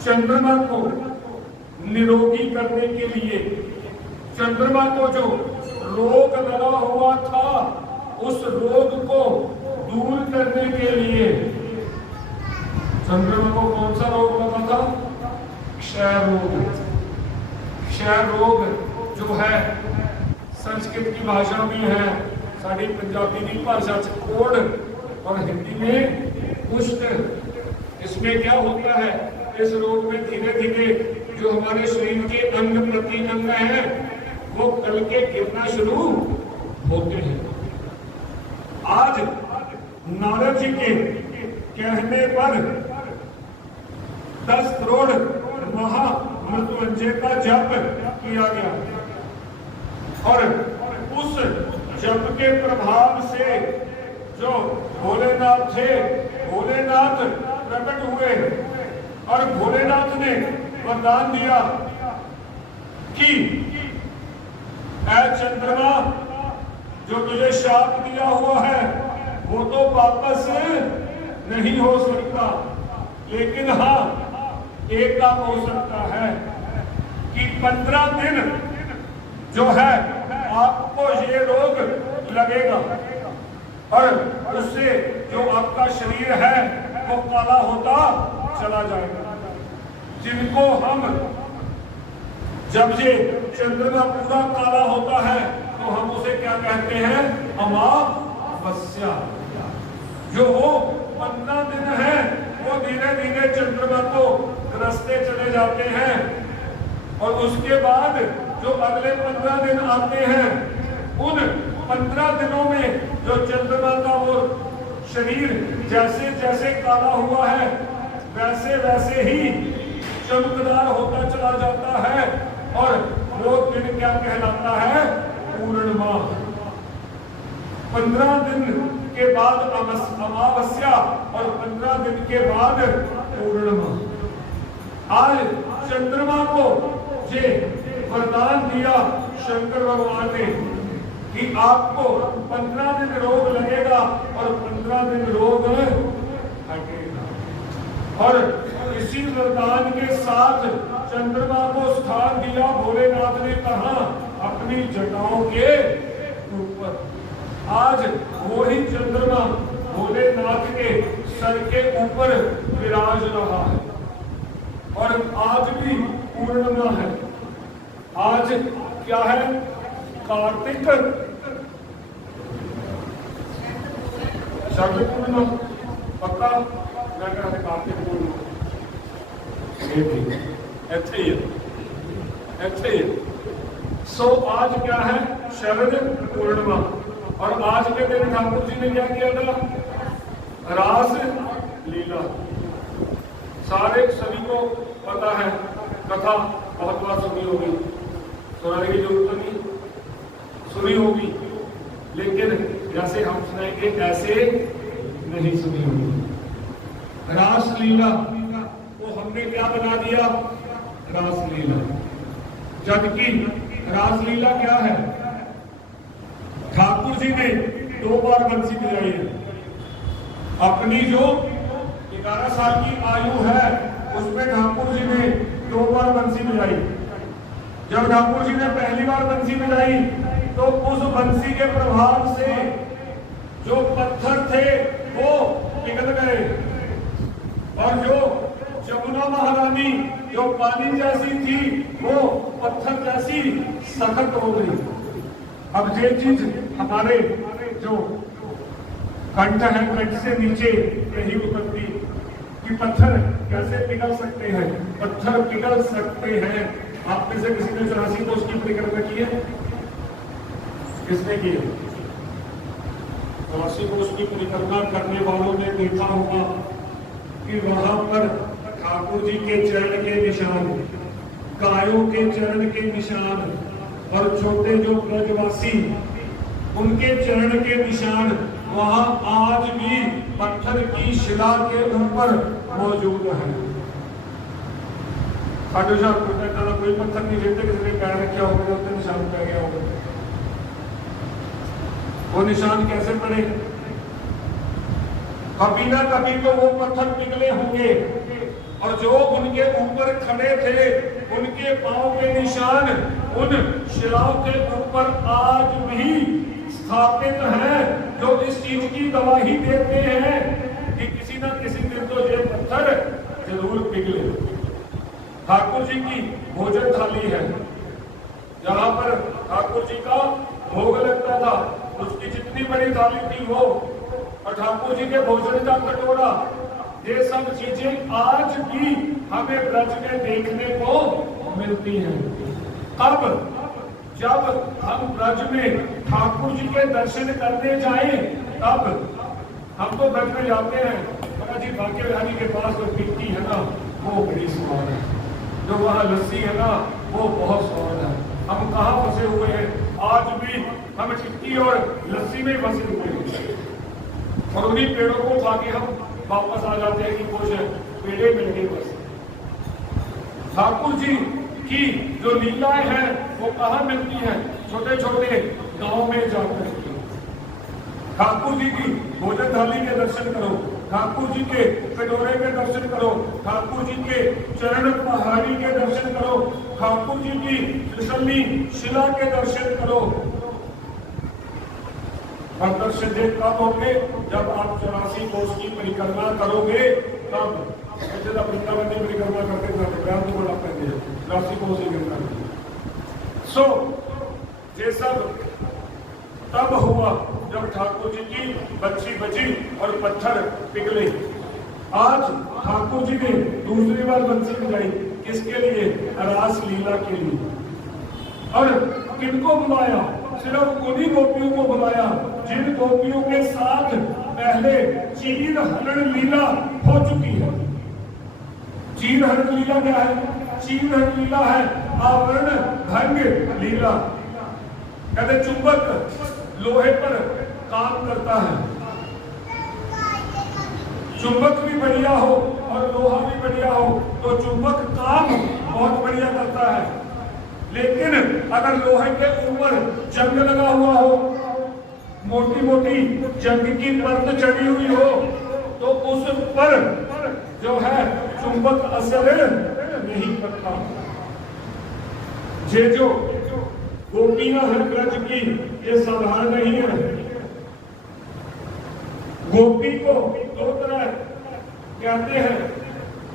चंद्रमा को निरोगी करने के लिए, चंद्रमा को जो रोग लगा हुआ था उस रोग को दूर करने के लिए, चंद्रमा को कौन सा रोग लगा था? क्षय रोग। क्षय रोग जो है संस्कृत की भाषा में है, साड़ी पंजाबी की भाषा कोड़ और हिंदी में कुष्ठ। इसमें क्या होता है? इस रोग में धीरे धीरे जो हमारे शरीर के अंग प्रत्यंग हैं वो गल के गिरना शुरू होते हैं। आज नारद जी के कहने पर 10 करोड़ महामृत्युंजय का जप किया गया और उस जप के प्रभाव से जो भोलेनाथ थे, भोलेनाथ प्रकट हुए और भोलेनाथ ने वरदान दिया कि ऐ चंद्रमा, जो तुझे शाप दिया हुआ है वो तो वापस नहीं हो सकता, लेकिन हाँ एक काम हो सकता है कि 15 दिन जो है आपको ये रोग लगेगा और उससे जो आपका शरीर है वो काला होता चला जाएगा। जिनको हम, जब ये चंद्रमा पूरा काला होता है तो हम उसे क्या कहते हैं? अमावस्या। जो वो 15 दिन है वो धीरे धीरे चंद्रमा को ग्रसते चले जाते हैं और उसके बाद जो अगले 15 दिन आते हैं उन 15 दिनों में जो चंद्रमा का वो शरीर जैसे जैसे काला हुआ है वैसे वैसे ही चमकदार होता चला जाता है और वो दिन क्या कहलाता है? पूर्णिमा। 15 दिन के बाद अमावस्या और 15 दिन के बाद पूर्णिमा। आज चंद्रमा को ये वरदान दिया शंकर भगवान ने कि आपको 15 दिन रोग लगेगा और 15 दिन रोग हटेगा। और इसी वरदान के साथ चंद्रमा को स्थान दिया भोलेनाथ ने कहा अपनी जटाओं के ऊपर। आज वही चंद्रमा भोलेनाथ के सर के ऊपर विराज रहा है और आज भी पूर्णिमा है। आज क्या है? कार्तिक पूर्णिमा। पक्का? मैं कह रहा कार्तिक पूर्णिमा। सो आज क्या है? शरद पूर्णिमा। और आज के दिन ठाकुर जी ने क्या किया था? रास लीला। सारे सभी को पता है, कथा बहुत बार सुनी होगी, सुनाने की जरूरत नहीं, सुनी होगी, लेकिन जैसे हम सुनाएंगे ऐसे नहीं सुनी होगी। रास लीला वो हमने क्या बना दिया? रास लीला। जबकि रास लीला क्या है? ठाकुर जी ने 2 बार बंसी बजाई है। अपनी जो 11 साल की आयु है उसमें ठाकुर जी ने 2 बार बंसी बजाई। जब ठाकुर जी ने पहली बार बंसी बजाई तो उस बंसी के प्रभाव से जो पत्थर थे वो पिघल गए, और जो जमुना महारानी जो पानी जैसी थी वो पत्थर जैसी सख्त हो गई। अब ये चीज हमारे जो कंठ है, कंठ से नीचे नहीं उतरती कि पत्थर कैसे पिघल सकते हैं। पत्थर पिघल सकते हैं। आप में से किसी ने 84 कोष की परिक्रमा की है? किसने की है? 84 कोष की परिक्रमा करने वालों ने देखा होगा कि वहां पर ठाकुर जी के चरण के निशान, गायों के चरण के निशान, और छोटे जो ब्रजवासी उनके चरण के निशान वहां आज भी पत्थर की शिला के ऊपर मौजूद है। कोई पत्थर नहीं लेते, किसी ने पैर रखा होगा तो निशान पै गया होगा। वो निशान कैसे पड़े? कभी ना कभी तो वो पत्थर पिघले होंगे, और जो उनके ऊपर खड़े थे उनके पांव के निशान उन शिलाओं के ऊपर आज भी स्थापित हैं, जो इस चीज की गवाही देते हैं कि किसी ना किसी दिन तो ये पत्थर जरूर पिघले। ठाकुर जी की भोजन थाली है, जहां पर ठाकुर जी का भोग लगता था, उसकी जितनी बड़ी थाली थी वो, और ठाकुर जी के भोजन का कटोरा, ये सब चीजें आज भी हमें ब्रज में देखने को मिलती हैं। अब जब हम ब्रज में ठाकुर जी के दर्शन करने जाएं, तब हम तो ब्रज में जाते हैं, महाराज जी भाग्य विहारी के पास जो टिक्की है ना वो बड़ी स्वाद है, जो वहाँ लस्सी है ना वो बहुत स्वाद है। हम कहाँ फंसे हुए हैं? आज भी हम टिक्की और लस्सी में फंसे हुए हैं, और उन्हीं पेड़ों को खा के हम वापस आ जाते हैं कि कुछ पेड़े मिल गए बस। ठाकुर जी की जो लीलाएं हैं वो कहाँ मिलती हैं? छोटे छोटे गांव में जाकर। ठाकुर जी की भोजन थाली के दर्शन करो, ठाकुर जी के कटोरे के दर्शन करो, ठाकुर जी के चरण पहाड़ी के दर्शन करो, ठाकुर जी की त्रिशल्नी शिला के दर्शन करो। और दर्शन कब होंगे? जब आप 84 कोष की परिक्रमा करोगे तब। वृंदावन की परिक्रमा करते तो बड़ा कहते हैं 84 कोष की परिक्रमा। सो ये सब तब हुआ जब ठाकुर जी की बंसी बजी और पत्थर पिघले। आज ठाकुर जी ने दूसरी बार बंसी बजाई, किसके लिए? रास लीला के लिए। और किनको बुलाया? सिर्फ उन्हीं गोपियों को बुलाया जिन गोपियों के साथ पहले चीर हरण लीला हो चुकी है। चीर हरण लीला क्या है? चीर हरण लीला है आवरण भंग लीला। कहते चुंबक लोहे पर काम करता है, चुंबक भी बढ़िया हो और लोहा भी बढ़िया हो तो चुंबक काम बहुत बढ़िया करता है। लेकिन अगर लोहे के ऊपर जंग लगा हुआ हो, मोटी मोटी जंग की परत चढ़ी हुई हो, तो उस पर जो है चुंबक असर नहीं करता। ये जो गोपियां हैं ब्रज की, ये साधारण नहीं है। गोपी को दो तरह कहते हैं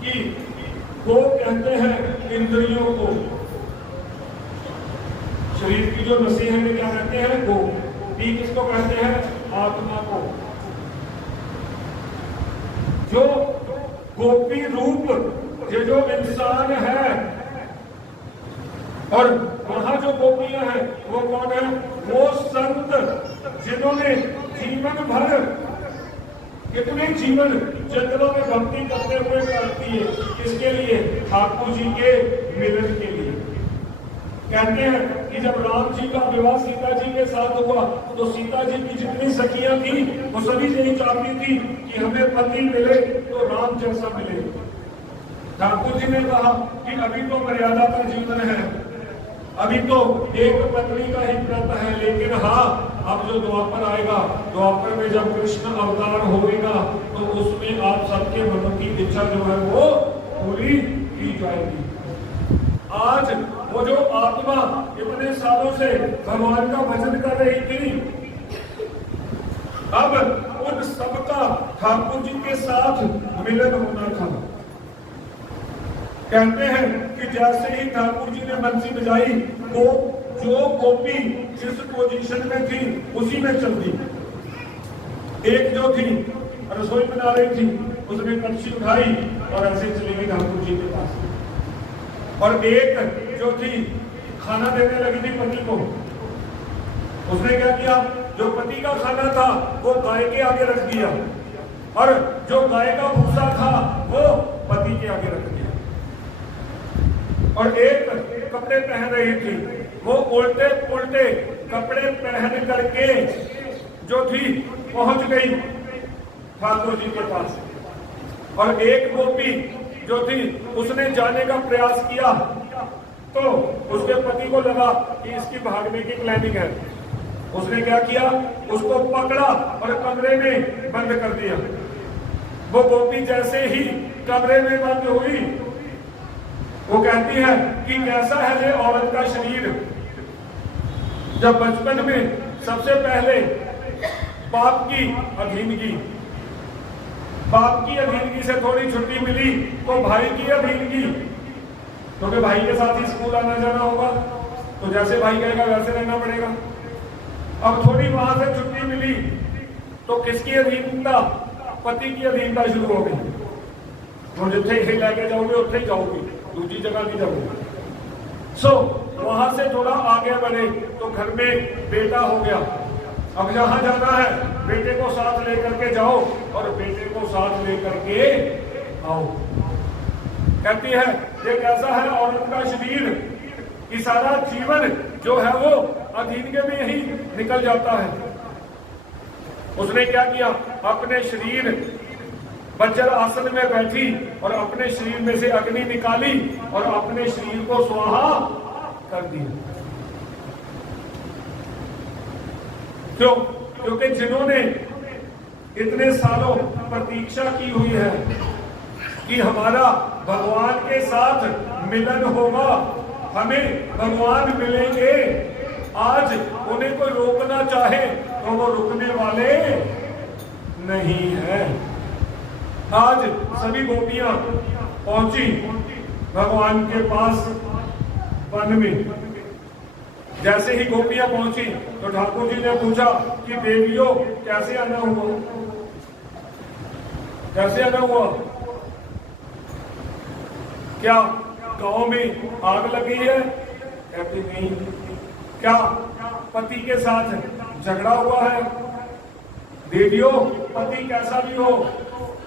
कि गो कहते हैं इंद्रियों को, शरीर की जो नसें हैं क्या कहते हैं? गो। पी किसको कहते हैं? आत्मा को। जो गोपी रूप ये जो इंसान है, और वहां जो गोपियां हैं वो कौन है? वो संत जिन्होंने जीवन भर, कितने जीवन जंगलों में भक्ति करते हुए करती है, किसके लिए? ठाकुर जी के मिलन के लिए। कहते हैं कि जब राम जी का विवाह सीता जी के साथ हुआ तो सीता जी की जितनी सखियां थी वो सभी यही चाहती थी कि हमें पति मिले तो राम जैसा मिले। ठाकुर जी ने कहा कि अभी तो मर्यादा का जीवन है, अभी तो एक पत्नी का ही व्रत है, लेकिन हाँ, अब जो द्वापर आएगा, द्वापर में जब कृष्ण अवतार होगा तो उसमें आप सबके मन की इच्छा जो है वो पूरी की जाएगी। आज वो जो आत्मा इतने सालों से भगवान का भजन कर रही थी, अब उन सबका ठाकुर जी के साथ मिलन होना था। कहते हैं कि जैसे ही ठाकुर जी ने बंसी बजाई तो जो गोपी जिस पोजीशन में थी उसी में चल दी। एक जो थी रसोई बना रही थी, उसने कड़छी उठाई और ऐसे चली गई ठाकुर जी के पास। और एक जो थी खाना देने लगी थी पति को, उसने क्या किया? जो पति का खाना था वो गाय के आगे रख दिया, और जो गाय का भूसा था वो पति के आगे रख दिया। और एक कपड़े पहन रही थी, वो उल्टे पुल्टे कपड़े पहन करके जो थी पहुंच गई ठाकुर जी के पास। और एक गोपी जो थी उसने जाने का प्रयास किया तो उसके पति को लगा कि इसकी भागने की प्लानिंग है। उसने क्या किया? उसको पकड़ा और कमरे में बंद कर दिया। वो गोपी जैसे ही कमरे में बंद हुई, वो कहती है कि कैसा है ये औरत का शरीर। जब बचपन में सबसे पहले बाप की अधीनगी, बाप की अधीनगी से थोड़ी छुट्टी मिली तो भाई की अधीनगी, क्योंकि भाई के साथ ही स्कूल आना जाना होगा, तो जैसे भाई कहेगा वैसे रहना पड़ेगा। अब थोड़ी वहां से छुट्टी मिली तो किसकी अधीनता? पति की अधीनता शुरू हो गई। तो जिथे ही लेके जाओगे उत्थे ही जाओगे, दूसरी जगह नहीं जाओगे। वहां से थोड़ा आगे बढ़े तो घर में बेटा हो गया। अब जहां जाना है बेटे को साथ लेकर के जाओ और बेटे को साथ लेकर के आओ। कहती है ये कैसा है औरत का शरीर कि सारा जीवन जो है वो अधीनगी में ही निकल जाता है। उसने क्या किया? अपने शरीर बज्र आसन में बैठी और अपने शरीर में से अग्नि निकाली और अपने शरीर को स्वाहा कर दिया। क्यों? क्योंकि जिन्होंने इतने सालों प्रतीक्षा की हुई है कि हमारा भगवान के साथ मिलन होगा, हमें भगवान मिलेंगे, आज उन्हें कोई रोकना चाहे तो वो रुकने वाले नहीं है। आज सभी गोपियां पहुंची भगवान के पास वन में। जैसे ही गोपियां पहुंची तो ठाकुर जी ने पूछा कि देवियों कैसे आना हुआ, कैसे आना हुआ? क्या गांव में आग लगी है? कहती नहीं। क्या पति के साथ झगड़ा हुआ है? देवियों पति कैसा भी हो,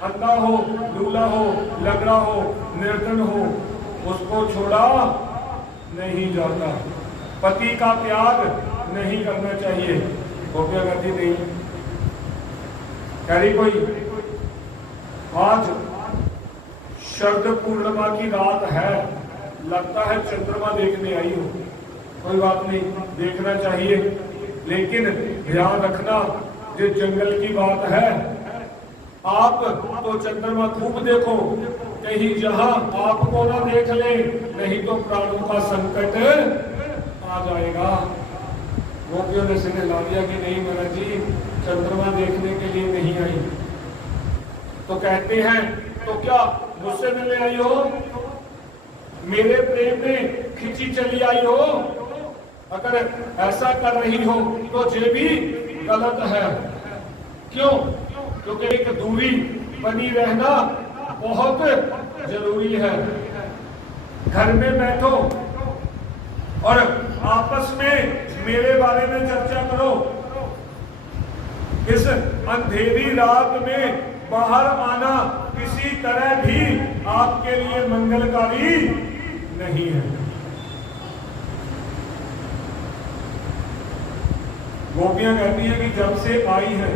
अंधा हो, लूला हो, लंगड़ा हो, निर्धन हो, उसको छोड़ा नहीं जाता। पति का त्याग नहीं करना चाहिए। गोपियां कहती नहीं। कह रही कोई आज शरद पूर्णिमा की रात है, लगता है चंद्रमा देखने आई हो। कोई बात नहीं, देखना चाहिए, लेकिन ध्यान रखना जो जंगल की बात है, आप तो चंद्रमा खूब देखो, कहीं जहां आपको ना देख ले, नहीं तो प्राणों का संकट आ जाएगा। गोपियों ने सिर हिला दिया कि नहीं महाराज जी, चंद्रमा देखने के लिए नहीं आई। तो कहते हैं तो क्या मुझसे मिलने आई हो? मेरे प्रेम में खिंची चली आई हो? अगर ऐसा कर रही हो तो ये भी गलत है। क्यों? क्योंकि एक दूरी बनी रहना बहुत जरूरी है। घर में बैठो और आपस में मेरे बारे में चर्चा करो। इस अंधेरी रात में बाहर आना किसी तरह भी आपके लिए मंगलकारी नहीं है। गोपियां कहती हैं कि जब से आई है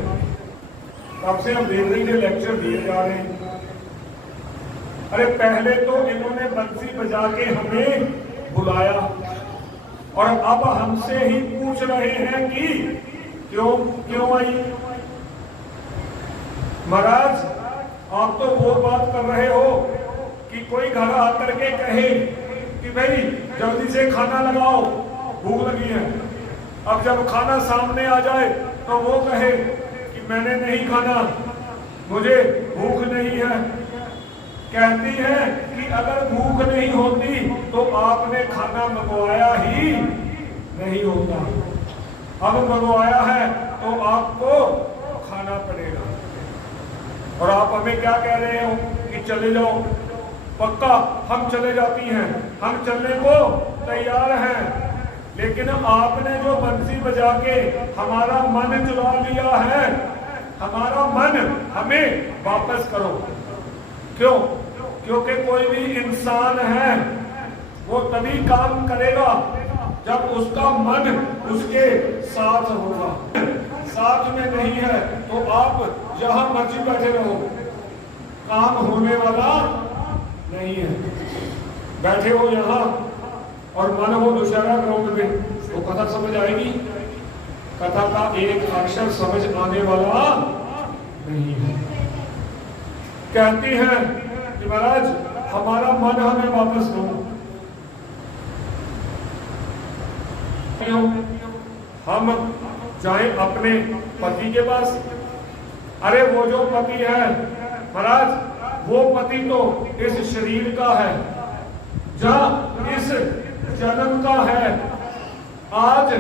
तब से हम देख रहे हैं लेक्चर दिए जा रहे हैं। अरे पहले तो इन्होंने बंसी बजा के हमें बुलाया और अब हमसे ही पूछ रहे हैं कि क्यों आई। महाराज आप तो वो बात कर रहे हो कि कोई घर आकर के कहे कि भाई जल्दी से खाना लगाओ, भूख लगी है। अब जब खाना सामने आ जाए तो वो कहे कि मैंने नहीं खाना, मुझे भूख नहीं है। कहती है कि अगर भूख नहीं होती तो आपने खाना मंगवाया ही नहीं होता। अब मंगवाया है तो आपको खाना पड़ेगा। और आप हमें क्या कह रहे हो कि चले जाओ। पक्का हम चले जाती हैं, हम चलने को तैयार हैं। लेकिन आपने जो बंसी बजा के हमारा मन चुरा लिया है, हमारा मन हमें वापस करो। क्यों? क्योंकि कोई भी इंसान है वो तभी काम करेगा जब उसका मन उसके साथ होगा। साथ में नहीं है तो आप जहां मर्जी बैठे रहो, काम होने वाला नहीं है। बैठे हो यहां और मन हो दुशहरा ग्राउंड में तो कथा समझ आएगी? कथा का एक अक्षर समझ आने वाला नहीं है। कहती है कि महाराज हमारा मन हमें वापस दो। हम जाए अपने पति के पास। अरे वो जो पति है महाराज, वो पति तो इस शरीर का है, जहाँ इस जन्म का है। आज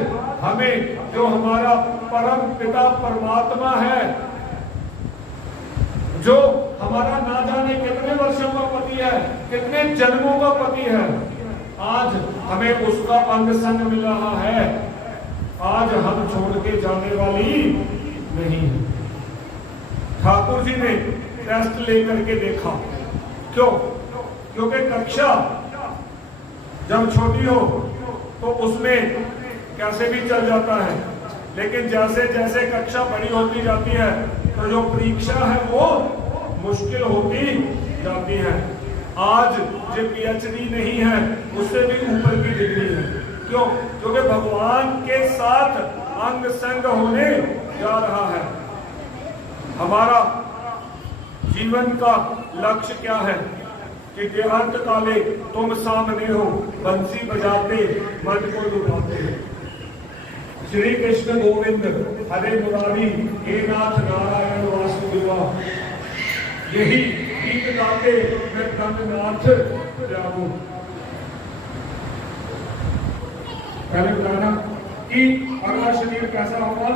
हमें जो हमारा परम पिता परमात्मा है, जो हमारा ना जाने कितने वर्षों का पति है, कितने जन्मों का पति है, आज हमें उसका अंग संग मिल रहा है। आज हम छोड़ के जाने वाली नहीं है। ठाकुर जी ने टेस्ट लेकर के देखा। क्यों? क्योंकि कक्षा जब छोटी हो तो उसमें कैसे भी चल जाता है, लेकिन जैसे जैसे कक्षा बड़ी होती जाती है तो जो परीक्षा है वो मुश्किल होती जाती है। आज जो पीएचडी नहीं है उससे भी ऊपर की डिग्री है। क्यों? क्योंकि भगवान के साथ अंग संग होने जा रहा है। हमारा जीवन का लक्ष्य क्या है कि देहांत काले तुम सामने हो, बंसी बजाते मन को लुभाते। श्री कृष्ण गोविंद हरे मुरारी, हे नाथ नारायण वासुदेवा। यही गीत गाते मैं गंगनाथ जाऊं। पहले बताना कि अगला शरीर कैसा होगा?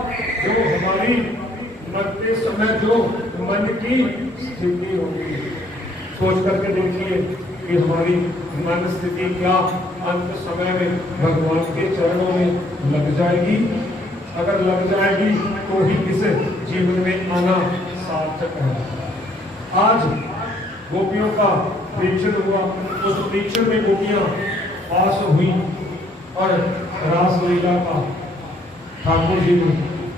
जो हमारी मरते समय जो मन की स्थिति होगी। सोच करके देखिए कि हमारी मन स्थिति क्या अंत समय में भगवान के चरणों में लग जाएगी। अगर लग जाएगी तो ही इस जीवन में आना सार्थक है। आज गोपियों का परीक्षण हुआ, उस परीक्षण में गोपियां पास हुई और रासलीला का ठाकुर जी ने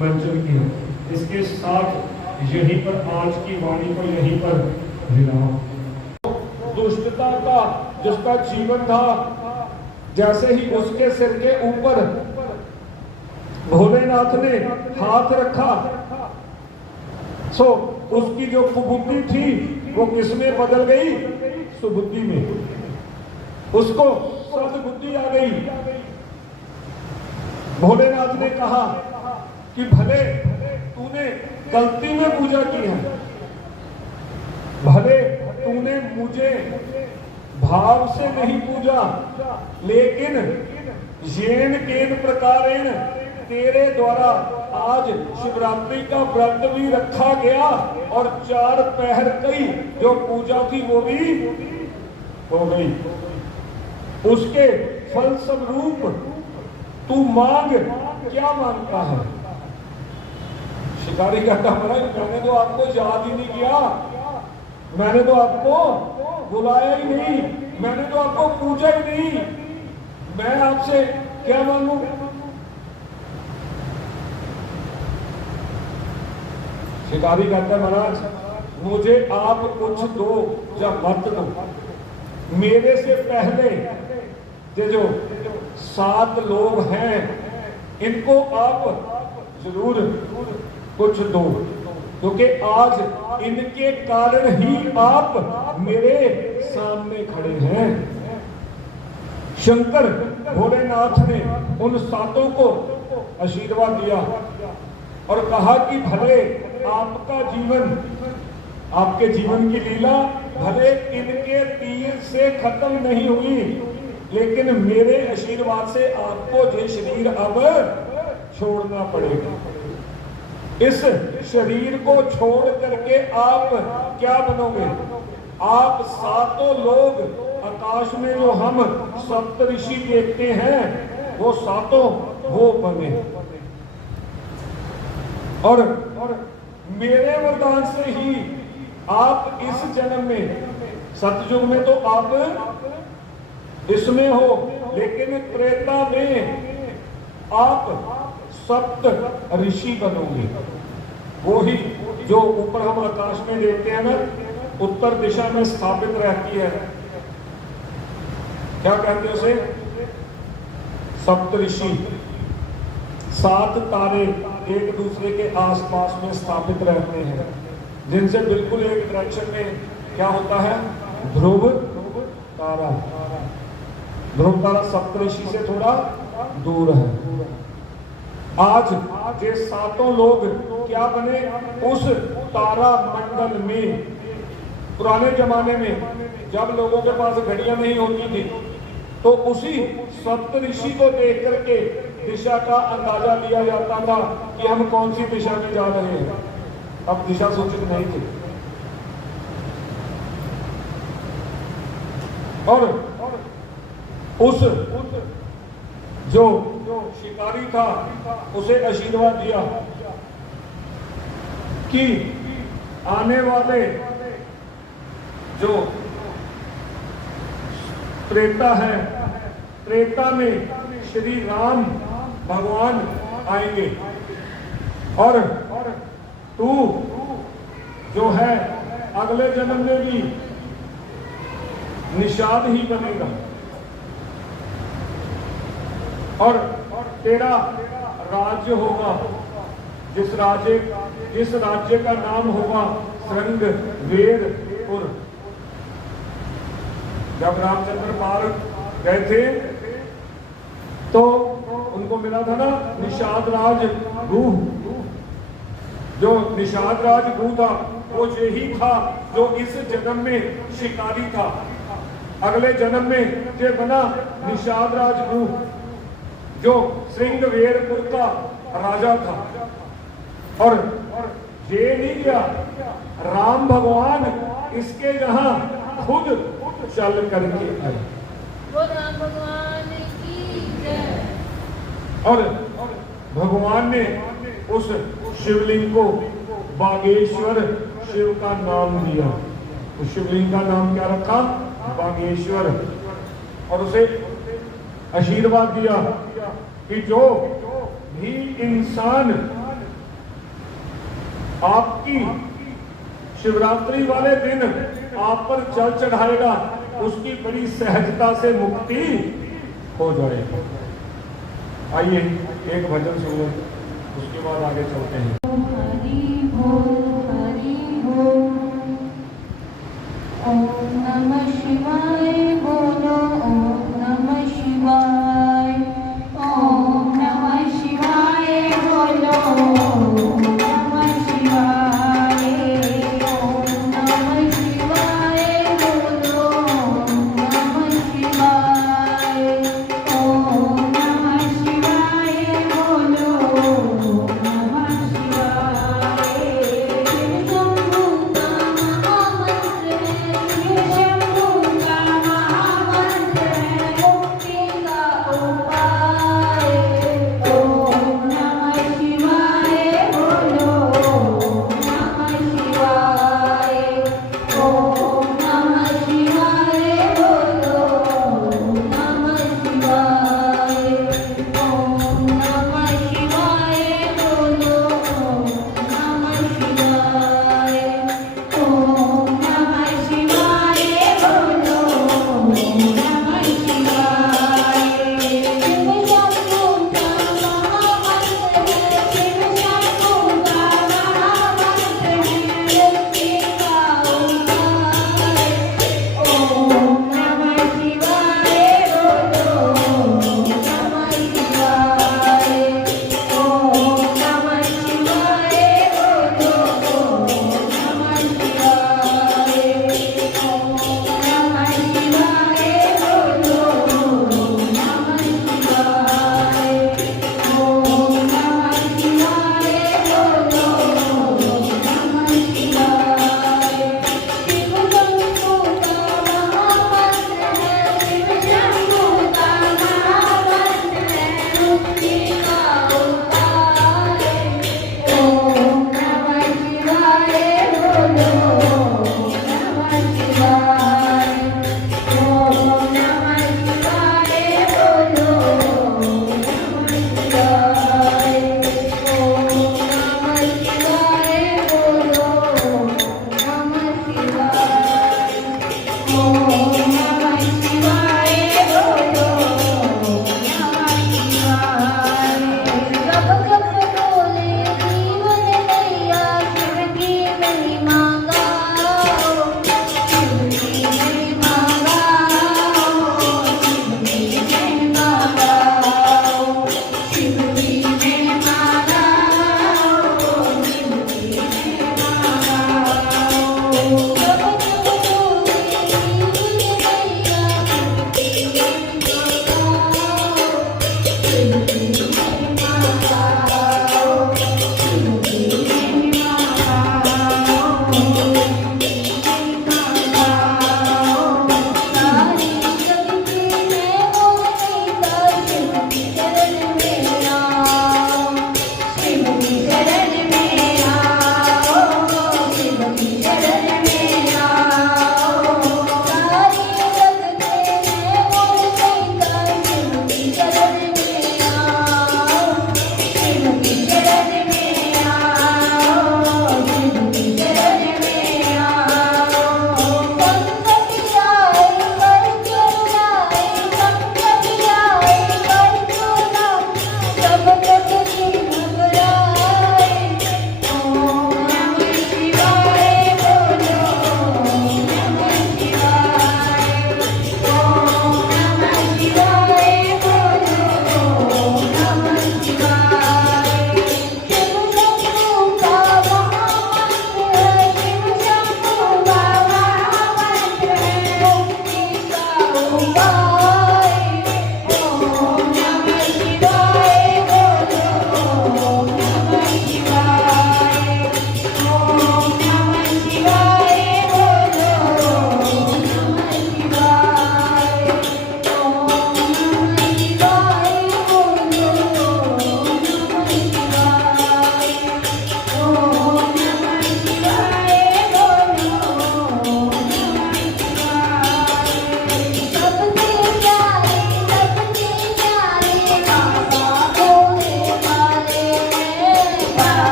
मंचन किया। इसके साथ यहीं पर आज की वाणी को यहीं पर विराम। दुष्टता का जिसका जीवन था, जैसे ही उसके सिर के ऊपर भोलेनाथ ने हाथ रखा, सो उसकी जो कुबुद्धि थी वो किसमें बदल गई? सुबुद्धि में। उसको सद्बुद्धि आ गई। भोलेनाथ ने कहा कि भले तूने गलती में पूजा की है, भले तूने मुझे भाव से नहीं पूजा, लेकिन येन केन प्रकारेण तेरे द्वारा आज शिवरात्रि का व्रत भी रखा गया और 4 पहर की जो पूजा थी वो भी हो गई। उसके फल स्वरूप तू मांग, क्या मांगता है? शिकारी कहता महाराज मैंने तो आपको याद ही नहीं किया, मैंने तो आपको बुलाया ही नहीं, मैंने तो आपको पूछा ही नहीं, मैं आपसे क्या मांगू? शिकारी कहता है महाराज मुझे आप कुछ दो या मत दो, मेरे से पहले ये जो 7 लोग हैं इनको आप जरूर कुछ दो, क्योंकि आज इनके कारण ही आप मेरे सामने खड़े हैं। शंकर भोलेनाथ ने उन 7 को आशीर्वाद दिया और कहा कि भले आपका जीवन, आपके जीवन की लीला भले इनके तीर से खत्म नहीं हुई, लेकिन मेरे आशीर्वाद से आपको ये शरीर अब छोड़ना पड़ेगा। इस शरीर को छोड़ करके आप क्या बनोगे? आप 7 लोग आकाश में जो हम सप्तऋषि देखते हैं वो 7 वो बने। और मेरे वरदान से ही आप इस जन्म में, सतयुग में तो आप इसमें हो, लेकिन त्रेता में आप सप्त ऋषि बनोगे। वो ही जो ऊपर हम आकाश में देखते हैं ना, उत्तर दिशा में स्थापित रहती है, क्या कहते हैं उसे? सप्त ऋषि। 7 तारे एक दूसरे के आसपास में स्थापित रहते हैं, जिनसे बिल्कुल एक डायरेक्शन में क्या होता है? ध्रुव तारा। ध्रुव तारा सप्तऋषि से थोड़ा दूर है। आज ये 7 लोग क्या बने? उस तारा मंडल में, पुराने जमाने में जब लोगों के पास घड़ियां नहीं होती थी तो उसी सप्तऋषि को देख करके दिशा का अंदाजा लिया जाता था कि हम कौन सी दिशा में जा रहे हैं। अब दिशा सूचित नहीं थी। और उस जो शिकारी था उसे आशीर्वाद दिया कि आने वाले जो त्रेता है, त्रेता में श्री राम भगवान आएंगे और तू जो है अगले जन्म में भी निषाद ही बनेगा और तेरा राज्य होगा, जिस राज्य का नाम होगा श्रृंगवेरपुर। जब रामचंद्र पार गए थे तो उनको मिला था ना निषाद राज गुह। जो निषाद राज गुह था वो यही था जो इस जन्म में शिकारी था। अगले जन्म में ये बना निषाद राज गुह, जो श्रृंगवेरपुर का राजा था। और ये नहीं गया, राम भगवान इसके यहाँ खुद चल करके आए। वो राम भगवान की जय। और भगवान ने उस शिवलिंग को बागेश्वर शिव का नाम दिया। उस शिवलिंग का नाम क्या रखा? बागेश्वर। और उसे आशीर्वाद दिया कि जो भी इंसान आपकी शिवरात्रि वाले दिन आप पर जल चढ़ाएगा उसकी बड़ी सहजता से मुक्ति हो जाएगी। आइए एक भजन सुनो, उसके बाद आगे चलते हैं। हरि बोल ओम नमः शिवाय बोलो, ओम नमः शिवाय, ओम नमः शिवाय बोलो, ओम नमः शिवाय, ओम नमः शिवाय बोलो, ओम नमः शिवाय, ओम नमः शिवाय बोलो, ओम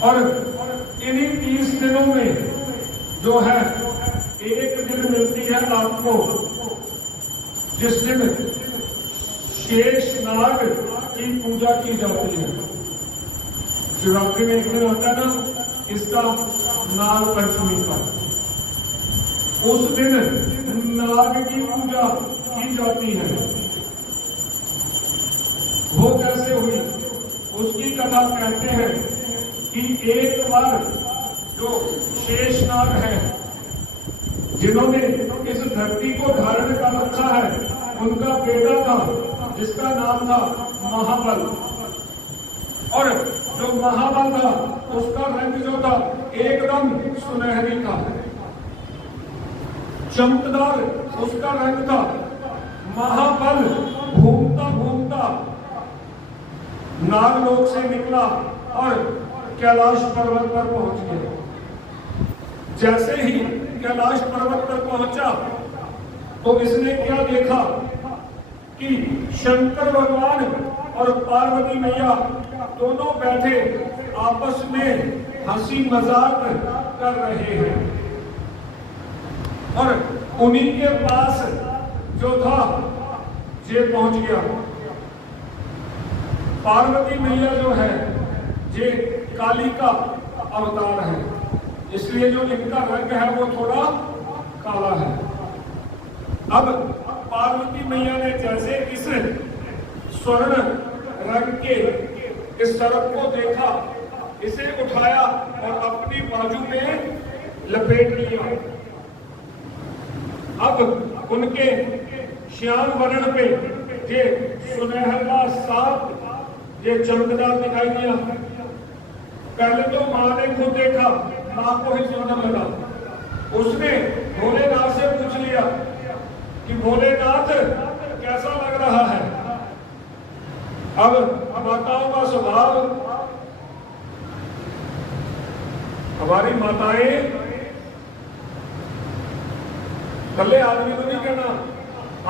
और इन्हीं 30 दिनों में जो है एक दिन मिलती है आपको जिस दिन शेष नाग की पूजा की जाती है। शिवरात्रि में एक दिन आता है ना, इसका नाग पंचमी का, उस दिन नाग की पूजा की जाती है। वो कैसे हुई उसकी कथा कहते हैं कि एक बार जो शेष नाग है जिन्होंने इस धरती को धारण कर रखा है, उनका बेटा था जिसका नाम था महाबल। और जो महाबल था उसका रंग जो था एकदम सुनहरी था, चमकदार उसका रंग था। महाबल घूमता घूमता नागलोक से निकला और कैलाश पर्वत पर पहुंच गया। जैसे ही कैलाश पर्वत पर पहुंचा तो इसने क्या देखा कि शंकर भगवान और पार्वती मैया दोनों बैठे आपस में हंसी मजाक कर रहे हैं। और उन्हीं के पास जो था ये पहुंच गया। पार्वती मैया जो है ये काली का अवतार है, इसलिए जो इनका रंग है वो थोड़ा काला है। अब पार्वती मैया ने जैसे इस स्वर्ण रंग के इस सर्प को देखा, इसे उठाया और अपनी बाजू में लपेट लिया। अब उनके श्याम वर्ण पे ये सुनहरा साफ ये चमकदार दिखाई दिया। पहले तो मां ने खुद देखा, मां को ही सोना लगा। उसने भोलेनाथ से पूछ लिया कि भोलेनाथ कैसा लग रहा है। अब माताओं का स्वभाव, हमारी माताएं कल्ले आदमी को नहीं कहना,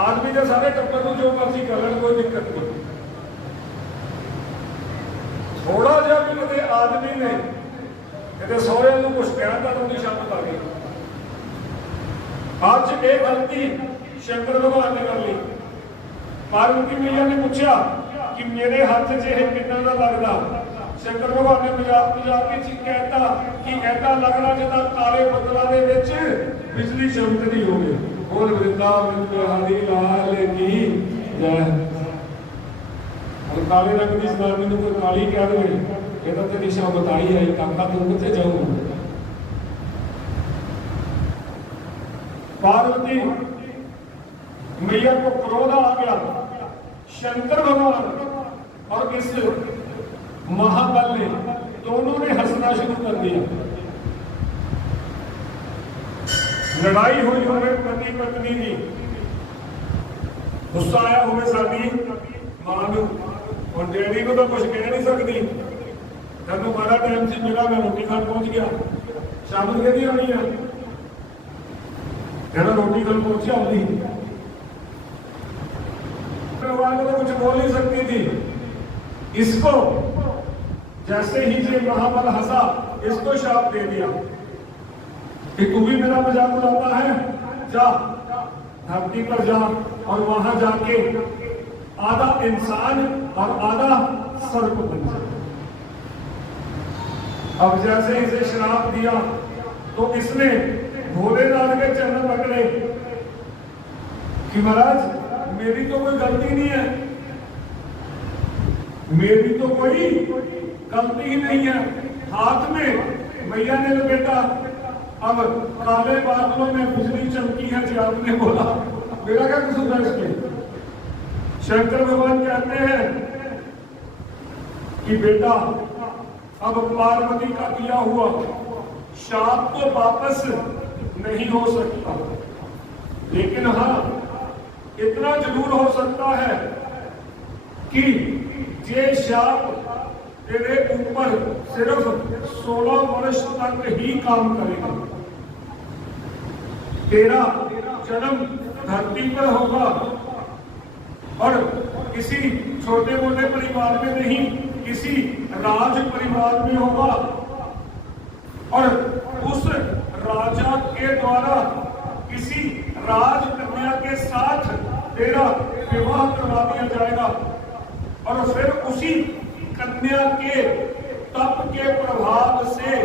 आदमी के सारे टप्पर को जो मर्जी कर लेना, कोई दिक्कत नहीं। थोड़ा जिहा भी किसी आदमी ने किसी सौरे को कुछ कहता तो उनकी शामत आ गई। आज एक गलती शंकर भगवान ने कर ली। पार्वती मैया ने पूछा कि मेरे हाथ से कितना ना लगता। शंकर भगवान ने मजाक कहता कि ऐसा लगना जिदा काले बदला दे विच बिजली चमकदी होवे। बोल वृंदावन बिहारी लाल की जय। और काले रंग की जनानी ने कोई काली कह दे कहता ते दिशा बताई आई काका तू किथे जाऊं। पार्वती मैया को क्रोध आ गया। शंकर भगवान और इस महाबल ने दोनों ने हंसना शुरू कर दिया। लड़ाई हुई हुए पति पत्नी की, गुस्सा आया हुए साडी मां नूं और डैडी को तो कुछ कह नहीं सकती। तेनों बड़ा टाइम से मिला, मैं रोटी खान पहुंच गया। शाम को कहती होनी है कहना रोटी खान पहुंचा होती। भगवान को तो कुछ बोल नहीं सकती थी। इसको जैसे ही ये महाबल हंसा, इसको शाप दे दिया कि तू भी मेरा मजाक उड़ाता है, जा धरती पर जा और वहां जाके आधा इंसान और आधा सर्प बन जा। अब जैसे इसे श्राप दिया तो इसने भोलेनाथ के चरण पकड़े कि महाराज मेरी तो कोई गलती नहीं है, मेरी तो कोई गलती ही नहीं है। हाथ में मैया ने लपेटा, अब काले बादलों में बिजली चमकी है जी। आपने बोला मेरा क्या कसूर है इसमें। शंकर भगवान कहते हैं कि बेटा अब पार्वती का दिया हुआ शाप तो वापस नहीं हो सकता, लेकिन हाँ इतना जरूर हो सकता है कि ये शाप तेरे ऊपर सिर्फ 16 वर्ष तक ही काम करेगा। तेरा जन्म धरती पर होगा और किसी छोटे मोटे परिवार में नहीं, किसी राज परिवार में होगा और उस राजा के द्वारा किसी राजकन्या के साथ तेरा विवाह करवा दिया जाएगा और फिर उसी कन्या के तप के प्रभाव से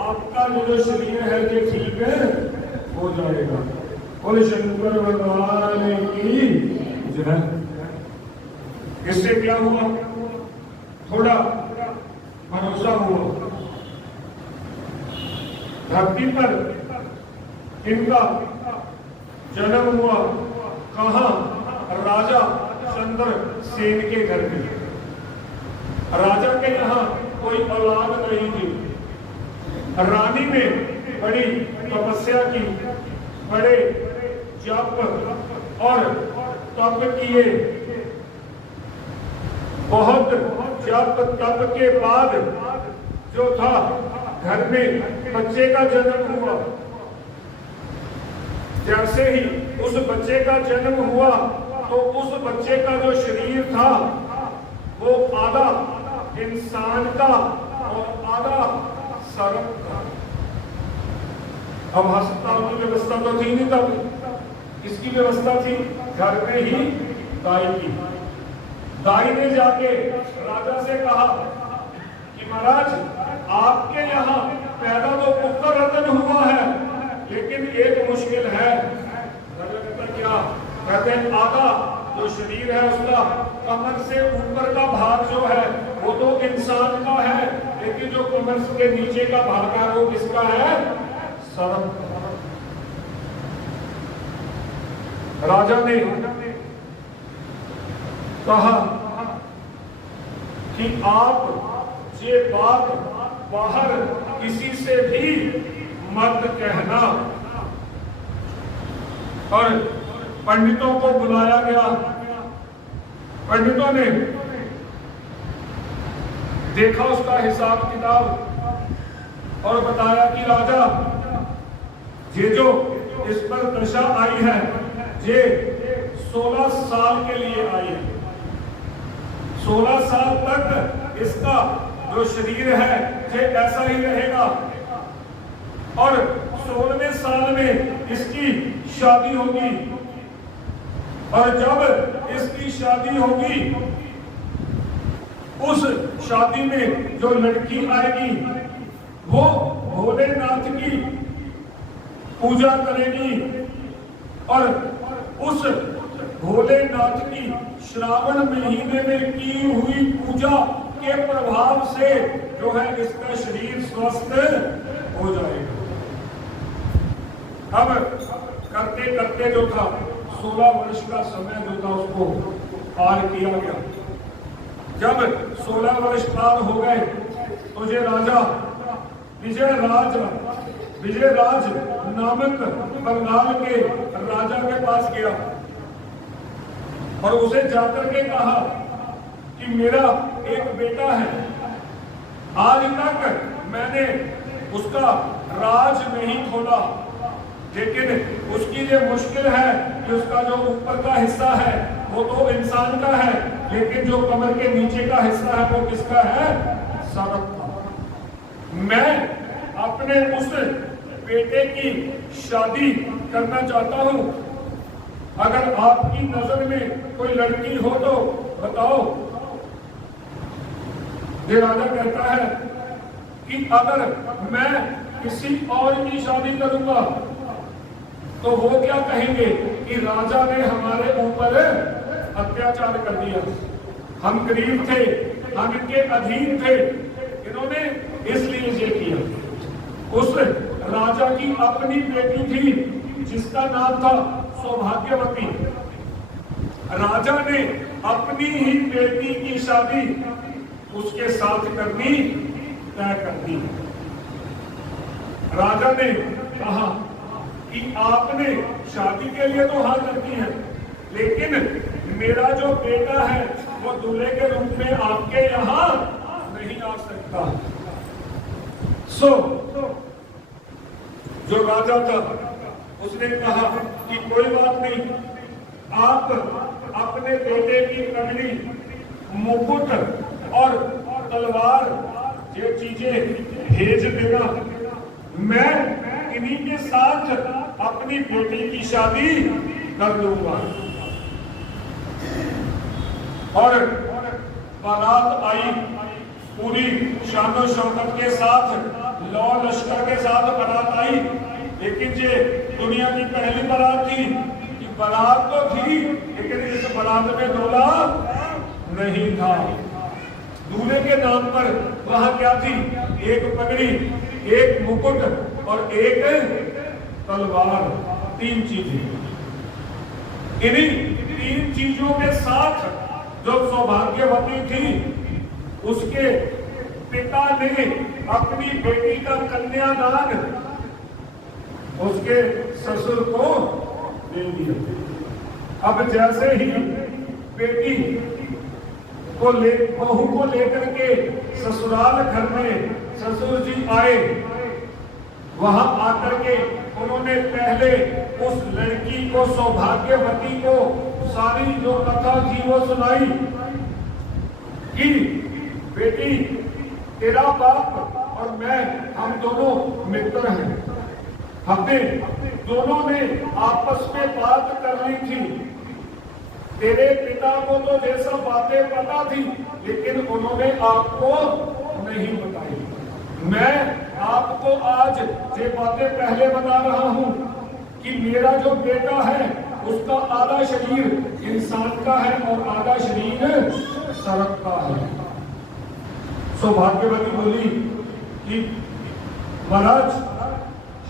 आपका जो शरीर है ये ठीक हो जाएगा। बोले शंकर भगवान की जय। इससे क्या हुआ, थोड़ा भरोसा हुआ। धरती पर इनका जन्म हुआ कहां, राजा चंद्र सेन के घर में। राजा के यहाँ कोई औलाद नहीं थी। रानी ने बड़ी तपस्या की, बड़े जप और तप किए। बहुत जप तप के बाद जो था घर में बच्चे का जन्म हुआ। जैसे ही उस बच्चे का जन्म हुआ तो उस बच्चे का जो शरीर था वो आधा इंसान का और आधा सर्प का। अब अस्पताल की व्यवस्था तो थी नहीं तब, इसकी व्यवस्था थी घर में ही दाई की। दाई ने जाके राजा से कहा कि महाराज आपके यहाँ पैदा तो पुत्र रत्न हुआ है, लेकिन एक मुश्किल है। राजा कहता क्या? कहते हैं आधा जो शरीर है उसका कमर से ऊपर का भाग जो है वो तो इंसान का है, लेकिन जो कमर के नीचे का भाग है वो किसका है? सर्प। राजा ने कहा कि आप ये बात बाहर किसी से भी मत कहना। और पंडितों को बुलाया गया। पंडितों ने देखा उसका हिसाब किताब और बताया कि राजा ये जो इस पर दशा आई है ये 16 साल के लिए आई है। 16 साल तक इसका जो शरीर है ये ऐसा ही रहेगा और 16वें साल में इसकी शादी होगी। और जब इसकी शादी होगी, उस शादी में जो लड़की आएगी वो भोलेनाथ की पूजा करेगी और उस भोलेनाथ की श्रावण महीने में की हुई पूजा के प्रभाव से जो है इसका शरीर स्वस्थ हो जाएगा। अब करते करते जो था 16 वर्ष का समय जो था उसको पार किया गया। जब 16 वर्ष पार हो गए तो ये राजा विजयराज नामक बंगाल के राजा के पास गया और उसे जाकर के कहा कि मेरा एक बेटा है, आज तक मैंने उसका राज नहीं खोला, लेकिन उसकी ये मुश्किल है कि उसका जो ऊपर का हिस्सा है वो तो इंसान का है, लेकिन जो कमर के नीचे का हिस्सा है वो किसका है? सरप का। मैं अपने उस बेटे की शादी करना चाहता हूं। अगर आपकी नजर में कोई लड़की हो तो बताओ। ये राजा कहता है कि अगर मैं किसी और की शादी करूंगा तो वो क्या कहेंगे कि राजा ने हमारे ऊपर अत्याचार कर दिया, हम गरीब थे, हम इनके अधीन थे, इन्होंने इसलिए ये किया। उस राजा की अपनी बेटी थी जिसका नाम था सौभाग्यवती। राजा ने अपनी ही बेटी की शादी उसके साथ करनी तय कर दी। राजा ने कहा कि आपने शादी के लिए तो हाँ कर दी है, लेकिन मेरा जो बेटा है वो दूल्हे के रूप में आपके यहाँ नहीं आ सकता। जो राजा था उसने कहा कि कोई बात नहीं, आप अपने बेटे की कंगनी, मुकुट और तलवार ये चीजें भेज देना, मैं इन्हीं के साथ अपनी बेटी की शादी कर लूंगा। और बारात आई पूरी शानो शौकत के साथ, लौ लश्कर के साथ बारात आई, लेकिन ये दुनिया की पहली बारात थी कि बारात तो थी लेकिन इस बारात में दूल्हा नहीं था। दूल्हे के नाम पर वहां क्या थी? एक पगड़ी, एक मुकुट और एक तलवार, 3 चीजें। इन्हीं 3 चीजों के साथ जो सौभाग्यवती थी उसके पिता ने अपनी बेटी का कन्यादान उसके ससुर को दे दिया। अब जैसे ही बेटी को बहू को लेकर के ससुराल घर में ससुर जी आए, वहां आकर के उन्होंने पहले उस लड़की को, सौभाग्यवती को सारी जो कथा थी वो सुनाई कि बेटी तेरा बाप और मैं, हम दोनों मित्र हैं, हमने दोनों ने आपस में बात कर ली थी। तेरे पिता को तो जैसा बातें पता थी लेकिन उन्होंने आपको नहीं बताई। मैं आपको आज ये बातें पहले बता रहा हूं कि मेरा जो बेटा है उसका आधा शरीर इंसान का है और आधा शरीर सरक का है। सौभाग्यवती बोली कि महाराज,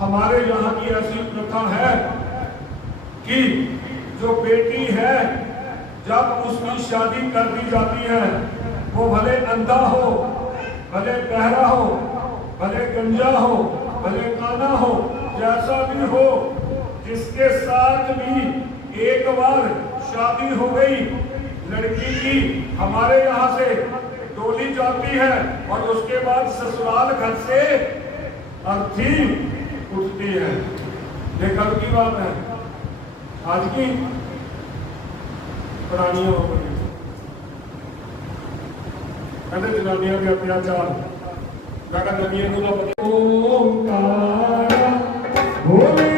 हमारे यहाँ की ऐसी प्रथा है कि जो बेटी है जब उसकी शादी कर दी जाती है, वो भले अंधा हो, भले बहरा हो, भले गंजा हो, भले काना हो, जैसा भी हो, जिसके साथ भी एक बार शादी हो गई लड़की की, हमारे यहाँ से डोली जाती है और उसके बाद ससुराल घर से अर्थी उठती है। ये कल की बात है, आज की पुरानी हो गई। कहते जनानियों के अत्याचार लगा दुनिया को भोले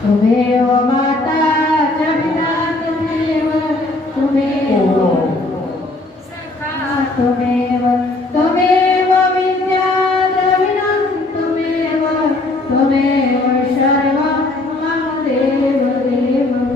तुमेव माता च पिता तुमेव सखा तुमेव